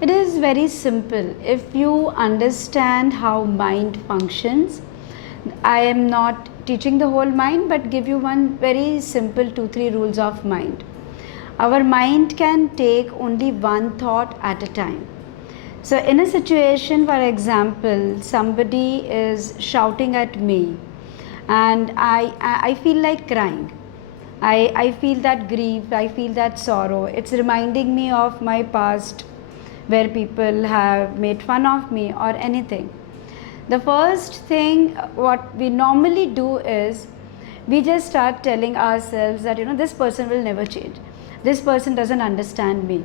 It is very simple. If you understand how mind functions, I am not teaching the whole mind, but give you one very simple 2-3 rules of mind. Our mind can take only one thought at a time. So in a situation, for example, somebody is shouting at me and I feel like crying. I feel that grief, I feel that sorrow. It's reminding me of my past where people have made fun of me or anything. The first thing what we normally do is we just start telling ourselves that this person will never change. This person doesn't understand me.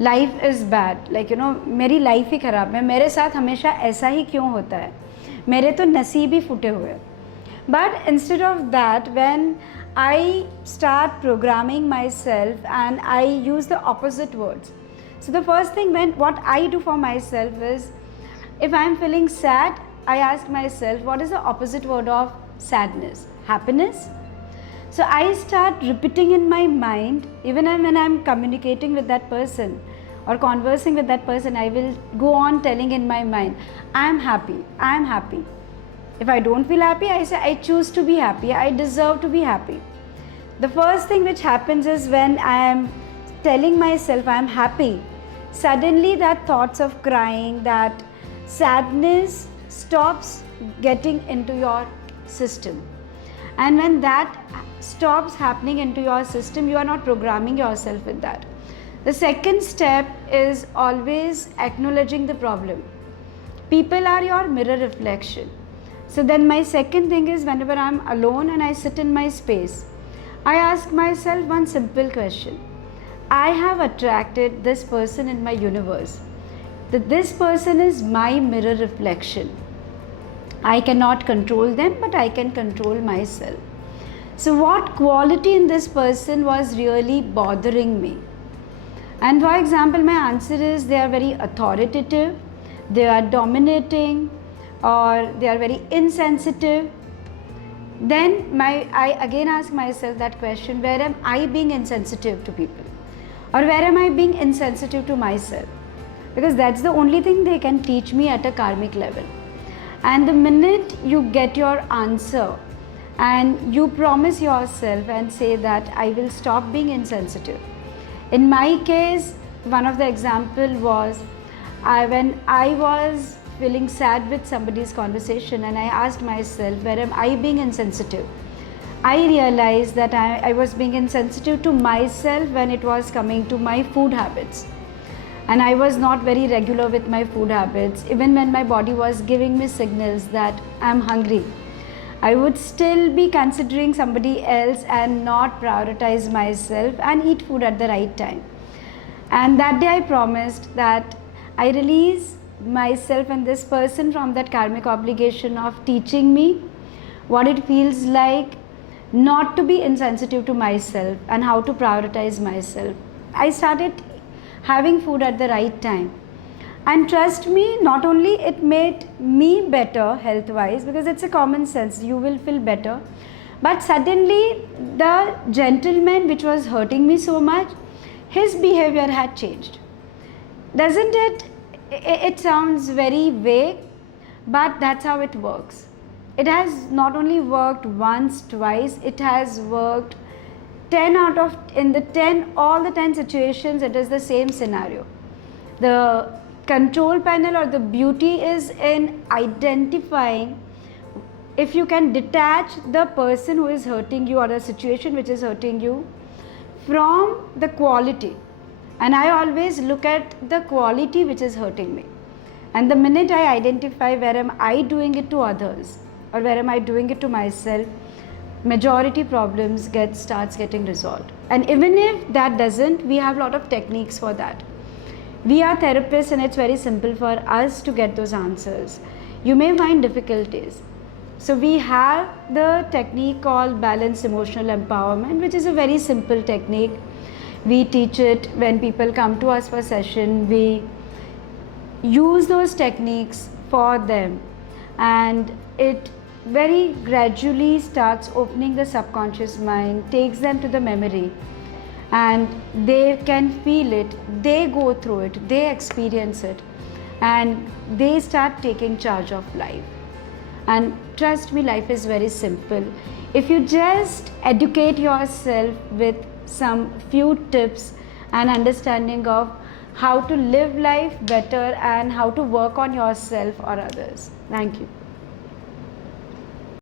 Life is bad. Like मेरी life ही खराब है. मेरे साथ हमेशा ऐसा ही क्यों होता है? मेरे तो नसीब ही फूटे हुए. But instead of that, when I start programming myself and I use the opposite words. So the first thing what I do for myself is, if I am feeling sad, I ask myself, what is the opposite word of sadness? Happiness? So I start repeating in my mind, even when I am communicating with that person or conversing with that person, I will go on telling in my mind, I am happy, I am happy. If I don't feel happy, I say, I choose to be happy, I deserve to be happy. The first thing which happens is when I am telling myself I am happy, suddenly that thoughts of crying, that sadness stops getting into your system. And when that stops happening into your system, you are not programming yourself with that. The second step is always acknowledging the problem. People are your mirror reflection. So then my second thing is, whenever I am alone and I sit in my space, I ask myself one simple question. I have attracted this person in my universe. That this person is my mirror reflection. I cannot control them, but I can control myself. So what quality in this person was really bothering me? And for example, my answer is they are very authoritative, they are dominating, or they are very insensitive. Then I again ask myself that question, where am I being insensitive to people? Or where am I being insensitive to myself? Because that's the only thing they can teach me at a karmic level. And the minute you get your answer and you promise yourself and say that I will stop being insensitive. In my case, one of the example was when I was feeling sad with somebody's conversation and I asked myself, where am I being insensitive? I realized that I was being insensitive to myself when it was coming to my food habits. And I was not very regular with my food habits. Even when my body was giving me signals that I'm hungry, I would still be considering somebody else and not prioritize myself and eat food at the right time. And that day I promised that I release myself and this person from that karmic obligation of teaching me what it feels like not to be insensitive to myself and how to prioritize myself. I started having food at the right time. And trust me, not only it made me better health-wise, because it's a common sense, you will feel better, but suddenly the gentleman which was hurting me so much, his behavior had changed. Doesn't it? It sounds very vague, but that's how it works. It has not only worked once, twice, it has worked 10 out of, all the 10 situations, it is the same scenario. The control panel or the beauty is in identifying if you can detach the person who is hurting you or the situation which is hurting you from the quality. And I always look at the quality which is hurting me. And the minute I identify where am I doing it to others or where am I doing it to myself, majority problems starts getting resolved. And even if that doesn't, we have a lot of techniques for that. We are therapists and it's very simple for us to get those answers. You may find difficulties. So we have the technique called balanced emotional empowerment, which is a very simple technique. We teach it when people come to us for session. We use those techniques for them and it very gradually starts opening the subconscious mind, takes them to the memory, and they can feel it, they go through it, they experience it, and they start taking charge of life. And trust me, life is very simple. If you just educate yourself with some few tips and understanding of how to live life better and how to work on yourself or others. Thank you.